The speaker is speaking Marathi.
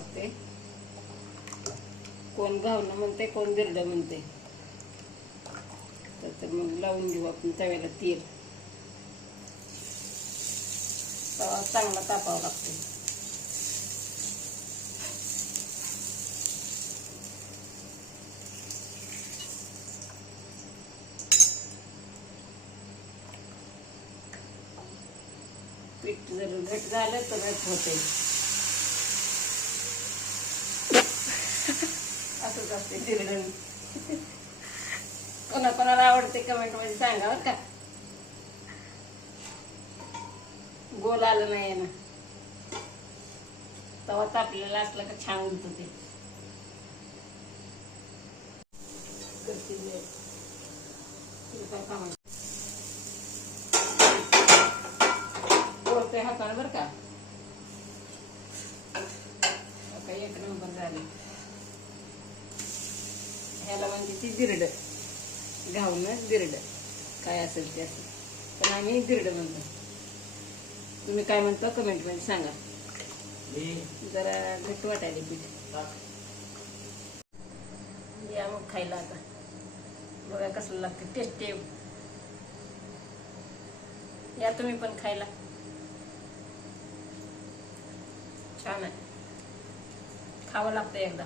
लागते. कोण घावणं म्हणते, कोण दिरडं म्हणते. तर मग लावून घेऊ आपण तव्याला तेल. तवा चांगला तापावा लागतो. पीठ जर घट झालं तर घट होते. असंच असते दिरडं. कोणाकोणाला आवडते कमेंट मध्ये सांगा बरं का. गोल आलं नाही ना, तवा तापलेला असला का छान उलत ते. पोळते हाताने बरं का. एक नंबर झाली. ह्याला म्हणजे ती दिरड, घावणं दिरड काय असेल ते असेल, पण आम्ही दिरड म्हणतो. तुम्ही काय म्हणता कमेंट मध्ये सांगा. जरा घट्ट वाटायला पीठ. या मग खायला आता. बघा कसं लागतं, टेस्टी. या तुम्ही पण खायला. छान आहे, खावं लागतं एकदा.